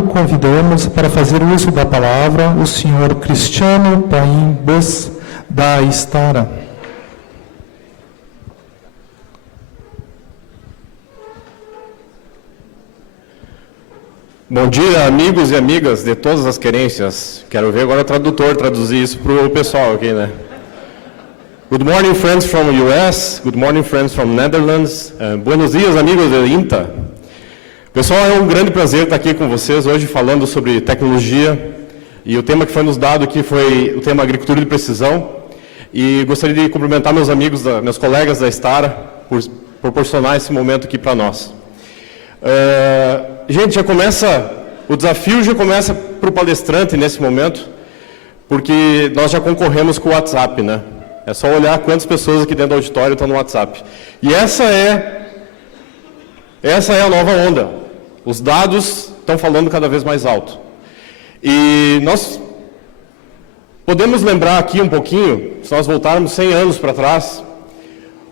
momento, convidamos para fazer uso da palavra o senhor Cristiano Paim Bus, da Estara. Bom dia, amigos e amigas de todas as querências. Quero ver agora o tradutor traduzir isso para o pessoal aqui, né? Good morning, friends from US. Good morning, friends from Netherlands. Buenos dias, amigos de INTA. Pessoal, é um grande prazer estar aqui com vocês hoje falando sobre tecnologia. E o tema que foi nos dado aqui foi o tema agricultura de precisão. E gostaria de cumprimentar meus amigos, meus colegas da Estara, por proporcionar esse momento aqui para nós. Gente, o desafio já começa para o palestrante nesse momento, porque nós já concorremos com o WhatsApp, né? É só olhar quantas pessoas aqui dentro do auditório estão no WhatsApp. E essa é a nova onda. Os dados estão falando cada vez mais alto. E nós podemos lembrar aqui um pouquinho, se nós voltarmos 100 anos para trás,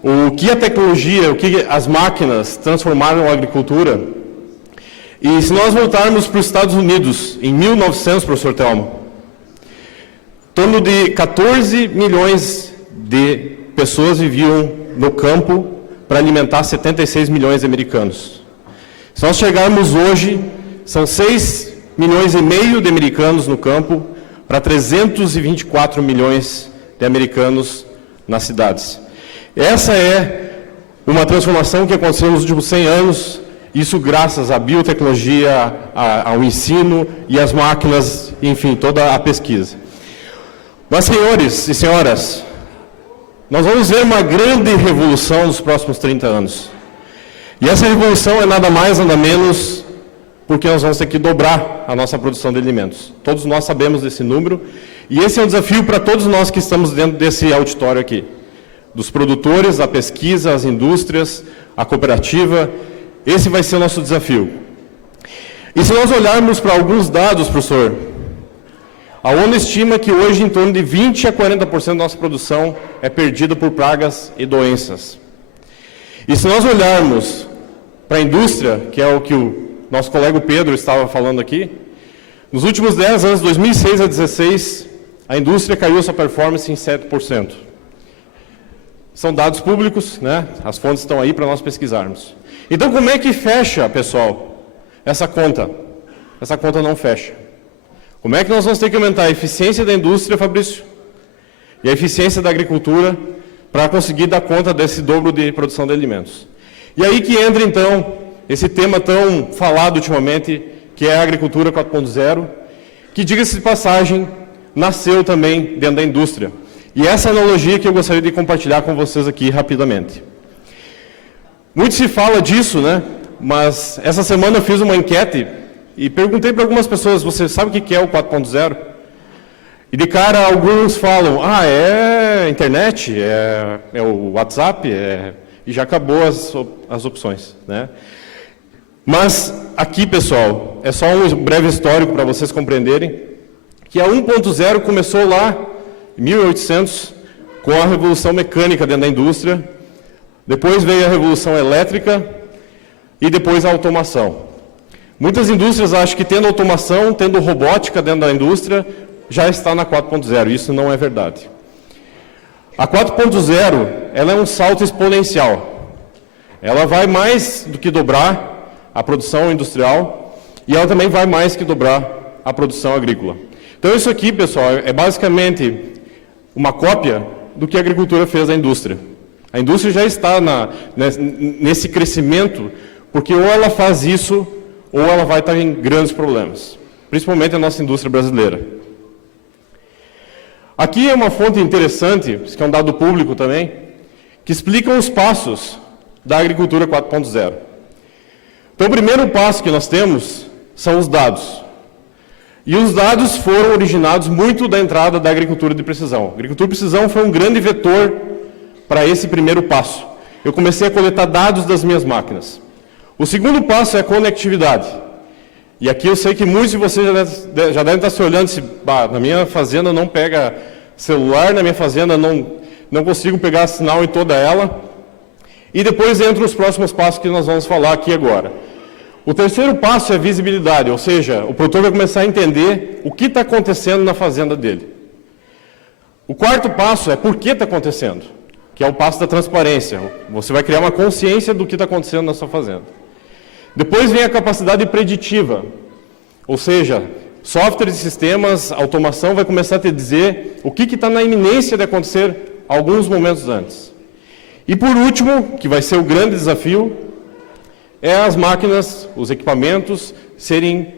o que a tecnologia, o que as máquinas transformaram a agricultura. E se nós voltarmos para os Estados Unidos, em 1900, professor Thelma, em torno de 14 milhões de pessoas viviam no campo para alimentar 76 milhões de americanos. Se nós chegarmos hoje, são 6 milhões e meio de americanos no campo para 324 milhões de americanos nas cidades. Essa é uma transformação que aconteceu nos últimos 100 anos, isso graças à biotecnologia, ao ensino e às máquinas, enfim, toda a pesquisa. Mas, senhores e senhoras, nós vamos ver uma grande revolução nos próximos 30 anos. E essa revolução é nada mais, nada menos, porque nós vamos ter que dobrar a nossa produção de alimentos. Todos nós sabemos desse número, e esse é um desafio para todos nós que estamos dentro desse auditório aqui. Dos produtores, a pesquisa, as indústrias, a cooperativa, esse vai ser o nosso desafio. E se nós olharmos para alguns dados, professor, a ONU estima que hoje em torno de 20% a 40% da nossa produção é perdida por pragas e doenças. E se nós olharmos para a indústria, que é o que o nosso colega Pedro estava falando aqui, nos últimos 10 anos, 2006 a 2016, a indústria caiu sua performance em 7%. São dados públicos, né? As fontes estão aí para nós pesquisarmos. Então, como é que fecha, pessoal, essa conta? Essa conta não fecha. Como é que nós vamos ter que aumentar a eficiência da indústria, Fabrício, e a eficiência da agricultura para conseguir dar conta desse dobro de produção de alimentos? E aí que entra, então, esse tema tão falado ultimamente, que é a agricultura 4.0, que, diga-se de passagem, nasceu também dentro da indústria. E essa analogia que eu gostaria de compartilhar com vocês aqui rapidamente. Muito se fala disso, né? Mas essa semana eu fiz uma enquete e perguntei para algumas pessoas, você sabe o que é o 4.0? E de cara alguns falam, é a internet, é o WhatsApp, e já acabou as opções, né? Mas aqui, pessoal, é só um breve histórico para vocês compreenderem que a 1.0 começou lá em 1800 com a revolução mecânica dentro da indústria, depois veio a revolução elétrica e depois a automação. Muitas indústrias acham que tendo automação, tendo robótica dentro da indústria, já está na 4.0. Isso não é verdade. A 4.0, ela é um salto exponencial. Ela vai mais do que dobrar a produção industrial e ela também vai mais que dobrar a produção agrícola. Então isso aqui, pessoal, é basicamente uma cópia do que a agricultura fez da indústria. A indústria já está nesse crescimento, porque ou ela faz isso, ou ela vai estar em grandes problemas, principalmente a nossa indústria brasileira. Aqui é uma fonte interessante, que é um dado público também, que explica os passos da agricultura 4.0. Então, o primeiro passo que nós temos são os dados. E os dados foram originados muito da entrada da agricultura de precisão. A agricultura de precisão foi um grande vetor para esse primeiro passo. Eu comecei a coletar dados das minhas máquinas. O segundo passo é a conectividade. E aqui eu sei que muitos de vocês já devem estar se olhando e se, na minha fazenda não pega celular, na minha fazenda não consigo pegar sinal em toda ela. E depois entram os próximos passos que nós vamos falar aqui agora. O terceiro passo é a visibilidade, ou seja, o produtor vai começar a entender o que está acontecendo na fazenda dele. O quarto passo é por que está acontecendo, que é o passo da transparência. Você vai criar uma consciência do que está acontecendo na sua fazenda. Depois vem a capacidade preditiva, ou seja, softwares e sistemas, automação vai começar a te dizer o que está na iminência de acontecer alguns momentos antes. E por último, que vai ser o grande desafio, é as máquinas, os equipamentos serem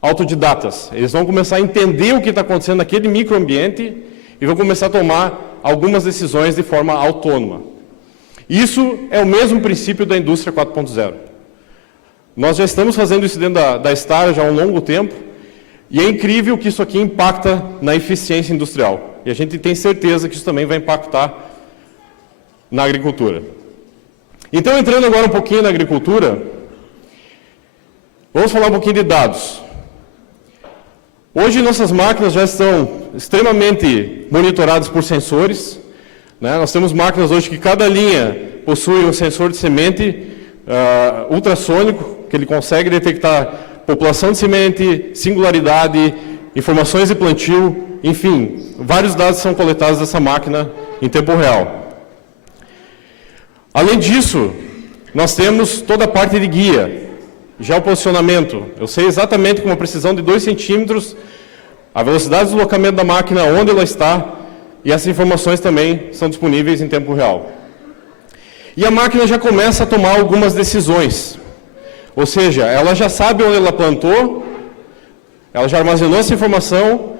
autodidatas. Eles vão começar a entender o que está acontecendo naquele microambiente e vão começar a tomar algumas decisões de forma autônoma. Isso é o mesmo princípio da indústria 4.0. Nós já estamos fazendo isso dentro da Star já há um longo tempo, e é incrível que isso aqui impacta na eficiência industrial. E a gente tem certeza que isso também vai impactar na agricultura. Então, entrando agora um pouquinho na agricultura, vamos falar um pouquinho de dados. Hoje, nossas máquinas já estão extremamente monitoradas por sensores, né? Nós temos máquinas hoje que cada linha possui um sensor de semente ultrassônico, que ele consegue detectar população de semente, singularidade, informações de plantio, enfim, vários dados são coletados dessa máquina em tempo real. Além disso, nós temos toda a parte de guia, geoposicionamento. Eu sei exatamente com uma precisão de 2 centímetros a velocidade de deslocamento da máquina, onde ela está, e essas informações também são disponíveis em tempo real. E a máquina já começa a tomar algumas decisões, ou seja, ela já sabe onde ela plantou, ela já armazenou essa informação,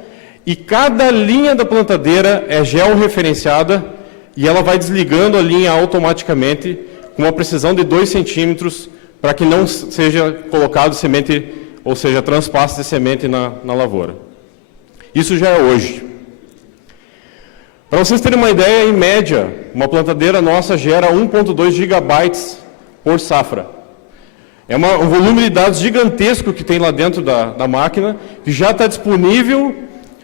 e cada linha da plantadeira é georreferenciada, e ela vai desligando a linha automaticamente com uma precisão de 2 centímetros para que não seja colocado semente, ou seja, transpasse de semente na lavoura. Isso já é hoje. Para vocês terem uma ideia, em média, uma plantadeira nossa gera 1,2 gigabytes por safra. É um volume de dados gigantesco que tem lá dentro da máquina, que já está disponível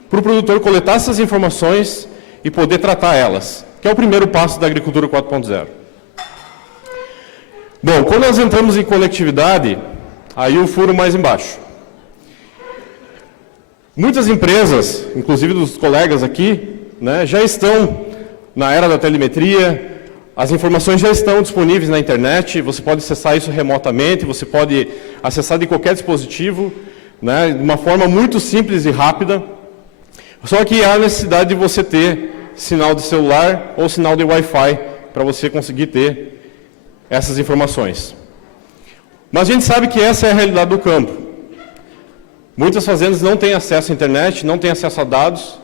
para o produtor coletar essas informações e poder tratar elas, que é o primeiro passo da agricultura 4.0. Bom, quando nós entramos em conectividade, aí o furo mais embaixo. Muitas empresas, inclusive dos colegas aqui, né, já estão na era da telemetria, as informações já estão disponíveis na internet, você pode acessar isso remotamente, você pode acessar de qualquer dispositivo, né, de uma forma muito simples e rápida, só que há necessidade de você ter sinal de celular ou sinal de Wi-Fi para você conseguir ter essas informações. Mas a gente sabe que essa é a realidade do campo. Muitas fazendas não têm acesso à internet, não têm acesso a dados.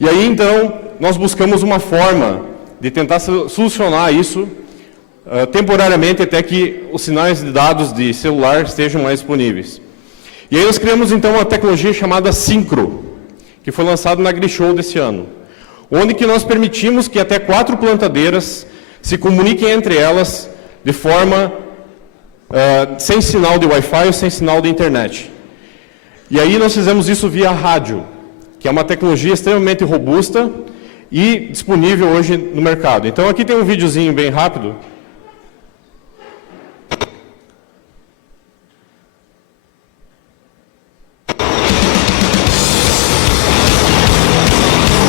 E aí, então, nós buscamos uma forma de tentar solucionar isso temporariamente até que os sinais de dados de celular estejam mais disponíveis. E aí nós criamos, então, uma tecnologia chamada Synchro, que foi lançada na AgriShow desse ano, onde que nós permitimos que até 4 plantadeiras se comuniquem entre elas de forma sem sinal de Wi-Fi ou sem sinal de internet. E aí nós fizemos isso via rádio, que é uma tecnologia extremamente robusta e disponível hoje no mercado. Então aqui tem um videozinho bem rápido.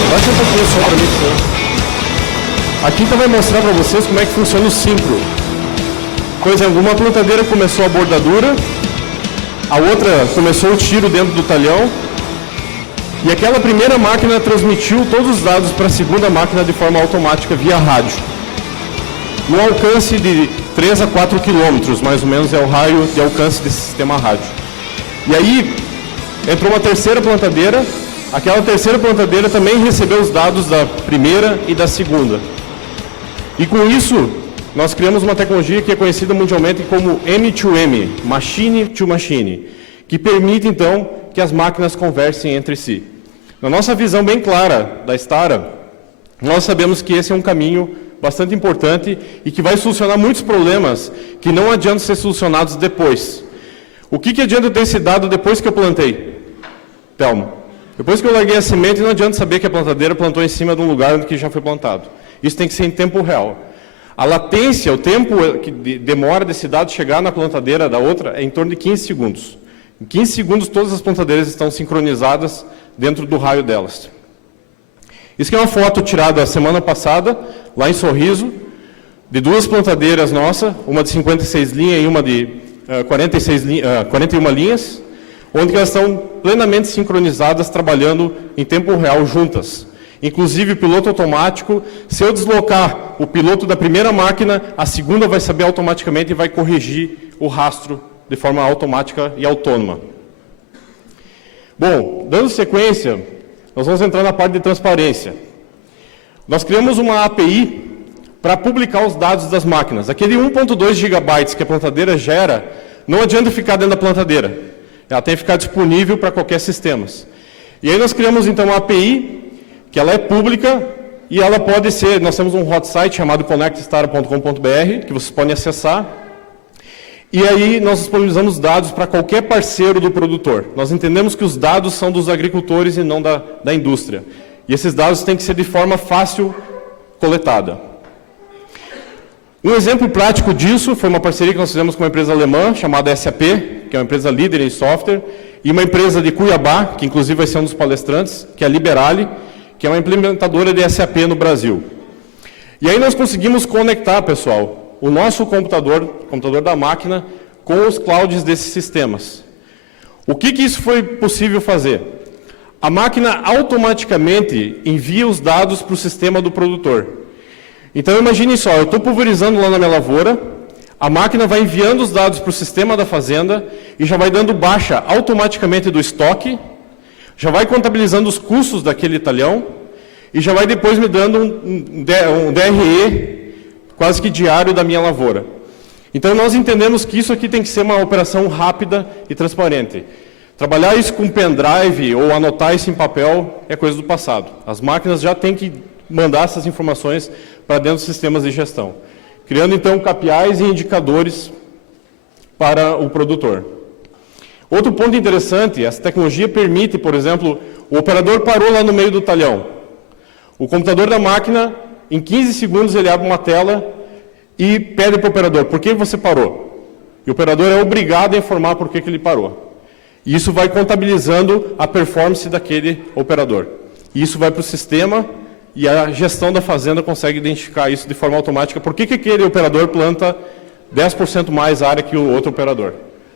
Baixa um pouquinho o som para mim. Aqui então vai mostrar para vocês como é que funciona o Synchro. Por exemplo, uma plantadeira começou a bordadura, a outra começou o tiro dentro do talhão, e aquela primeira máquina transmitiu todos os dados para a segunda máquina de forma automática via rádio. No alcance de 3 a 4 quilômetros, mais ou menos, é o raio de alcance desse sistema rádio. E aí, entrou uma terceira plantadeira, aquela terceira plantadeira também recebeu os dados da primeira e da segunda. E com isso, nós criamos uma tecnologia que é conhecida mundialmente como M2M, Machine to Machine, que permite, então, que as máquinas conversem entre si. Na nossa visão bem clara da Stara, nós sabemos que esse é um caminho bastante importante e que vai solucionar muitos problemas que não adianta ser solucionados depois. O que adianta ter esse dado depois que eu plantei? Telmo, depois que eu larguei a semente, não adianta saber que a plantadeira plantou em cima de um lugar onde que já foi plantado. Isso tem que ser em tempo real. A latência, o tempo que demora desse dado chegar na plantadeira da outra é em torno de 15 segundos. Em 15 segundos, todas as plantadeiras estão sincronizadas dentro do raio delas. Isso aqui é uma foto tirada semana passada, lá em Sorriso, de duas plantadeiras nossas, uma de 56 linhas e uma de 41 linhas, onde elas estão plenamente sincronizadas, trabalhando em tempo real juntas. Inclusive, o piloto automático, se eu deslocar o piloto da primeira máquina, a segunda vai saber automaticamente e vai corrigir o rastro de forma automática e autônoma. Bom, dando sequência, nós vamos entrar na parte de transparência. Nós criamos uma API para publicar os dados das máquinas. Aquele 1.2 GB que a plantadeira gera, não adianta ficar dentro da plantadeira. Ela tem que ficar disponível para qualquer sistema. E aí nós criamos então uma API, que ela é pública, e ela pode ser, nós temos um hot site chamado connectstara.com.br, que vocês podem acessar, e aí nós disponibilizamos dados para qualquer parceiro do produtor. Nós entendemos que os dados são dos agricultores e não da indústria. E esses dados têm que ser de forma fácil coletada. Um exemplo prático disso foi uma parceria que nós fizemos com uma empresa alemã chamada SAP, que é uma empresa líder em software, e uma empresa de Cuiabá, que inclusive vai ser um dos palestrantes, que é a Liberale, que é uma implementadora de SAP no Brasil. E aí nós conseguimos conectar, pessoal, o nosso computador da máquina, com os clouds desses sistemas. O que isso foi possível fazer? A máquina automaticamente envia os dados para o sistema do produtor. Então imagine só, eu estou pulverizando lá na minha lavoura, a máquina vai enviando os dados para o sistema da fazenda e já vai dando baixa automaticamente do estoque, já vai contabilizando os custos daquele talhão e já vai depois me dando um DRE quase que diário da minha lavoura. Então nós entendemos que isso aqui tem que ser uma operação rápida e transparente. Trabalhar isso com pendrive ou anotar isso em papel é coisa do passado. As máquinas já têm que mandar essas informações para dentro dos sistemas de gestão, criando então KPIs e indicadores para o produtor. Outro ponto interessante, essa tecnologia permite, por exemplo, o operador parou lá no meio do talhão. O computador da máquina, em 15 segundos, ele abre uma tela e pede para o operador, por que você parou? E o operador é obrigado a informar por que ele parou. E isso vai contabilizando a performance daquele operador. E isso vai para o sistema e a gestão da fazenda consegue identificar isso de forma automática. Por que aquele operador planta 10% mais área que o outro operador?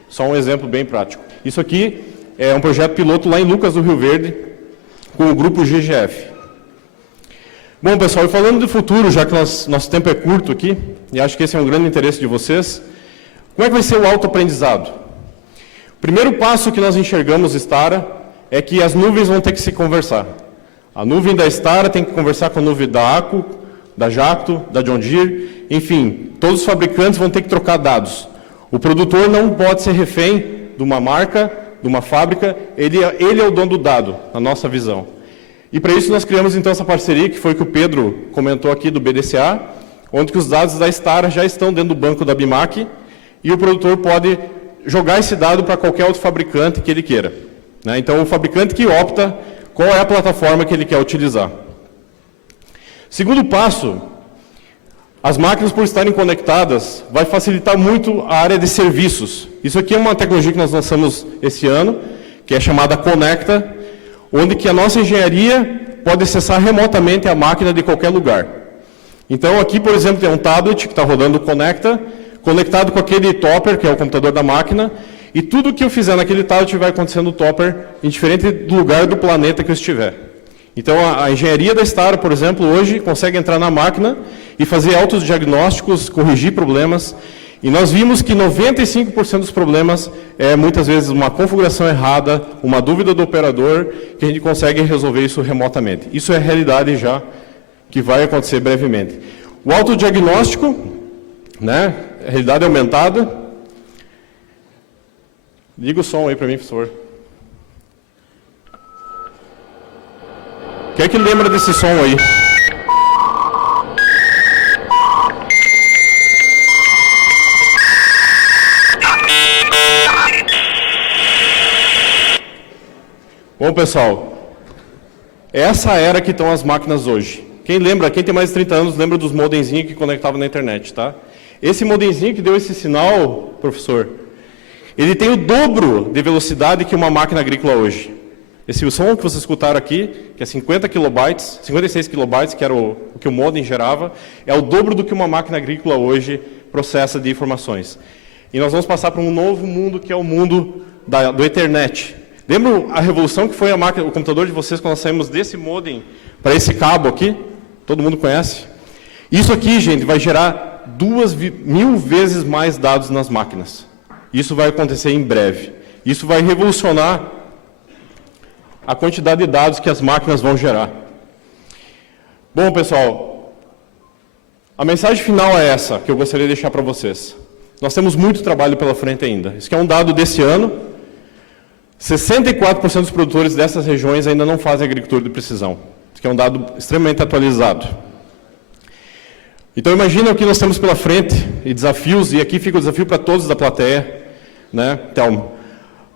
Só um exemplo bem prático. Isso aqui é um projeto piloto lá em Lucas do Rio Verde, com o grupo GGF. Bom, pessoal, e falando do futuro, já que nosso tempo é curto aqui, e acho que esse é um grande interesse de vocês, como é que vai ser o autoaprendizado? O primeiro passo que nós enxergamos, Stara, é que as nuvens vão ter que se conversar. A nuvem da Stara tem que conversar com a nuvem da ACO, da Jacto, da John Deere, enfim, todos os fabricantes vão ter que trocar dados. O produtor não pode ser refém de uma marca, de uma fábrica, ele é o dono do dado, na nossa visão. E para isso nós criamos então essa parceria, que foi o que o Pedro comentou aqui do BDCA, onde que os dados da Stara já estão dentro do banco da BIMAC, e o produtor pode jogar esse dado para qualquer outro fabricante que ele queira. Né? Então o fabricante que opta qual é a plataforma que ele quer utilizar. Segundo passo, as máquinas, por estarem conectadas, vai facilitar muito a área de serviços. Isso aqui é uma tecnologia que nós lançamos esse ano, que é chamada Conecta, onde que a nossa engenharia pode acessar remotamente a máquina de qualquer lugar. Então aqui, por exemplo, tem um tablet que está rodando o Conecta, conectado com aquele topper, que é o computador da máquina, e tudo que eu fizer naquele tablet vai acontecer no topper, indiferente do lugar do planeta que eu estiver. Então, a engenharia da Stara, por exemplo, hoje consegue entrar na máquina e fazer autodiagnósticos, corrigir problemas. E nós vimos que 95% dos problemas é, muitas vezes, uma configuração errada, uma dúvida do operador, que a gente consegue resolver isso remotamente. Isso é realidade já, que vai acontecer brevemente. O autodiagnóstico, né, realidade aumentada. Liga o som aí para mim, por favor. Quem é que lembra desse som aí? Bom, pessoal, essa era que estão as máquinas hoje. Quem lembra, quem tem mais de 30 anos, lembra dos modemzinhos que conectavam na internet, tá? Esse modemzinho que deu esse sinal, professor, ele tem o dobro de velocidade que uma máquina agrícola hoje. Esse som que vocês escutaram aqui, que é 50 kilobytes, 56 kilobytes, que era o que o modem gerava, é o dobro do que uma máquina agrícola hoje processa de informações. E nós vamos passar para um novo mundo, que é o mundo do Ethernet. Lembram a revolução que foi o computador de vocês quando nós saímos desse modem para esse cabo aqui? Todo mundo conhece? Isso aqui, gente, vai gerar 2.000 vezes mais dados nas máquinas. Isso vai acontecer em breve. Isso vai revolucionar a quantidade de dados que as máquinas vão gerar. Bom, pessoal, a mensagem final é essa, que eu gostaria de deixar para vocês. Nós temos muito trabalho pela frente ainda. Isso aqui é um dado desse ano. 64% dos produtores dessas regiões ainda não fazem agricultura de precisão. Isso aqui é um dado extremamente atualizado. Então, imagina o que nós temos pela frente, e desafios, e aqui fica o desafio para todos da plateia, né, Thelma,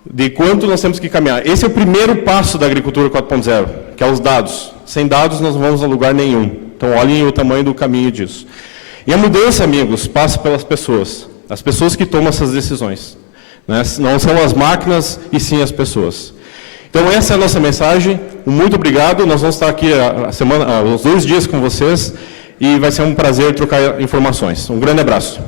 de quanto nós temos que caminhar. Esse é o primeiro passo da agricultura 4.0, que é os dados. Sem dados, nós não vamos a lugar nenhum. Então, olhem o tamanho do caminho disso. E a mudança, amigos, passa pelas pessoas. As pessoas que tomam essas decisões. Né? Não são as máquinas, e sim as pessoas. Então, essa é a nossa mensagem. Muito obrigado. Nós vamos estar aqui os 2 dias com vocês, e vai ser um prazer trocar informações. Um grande abraço.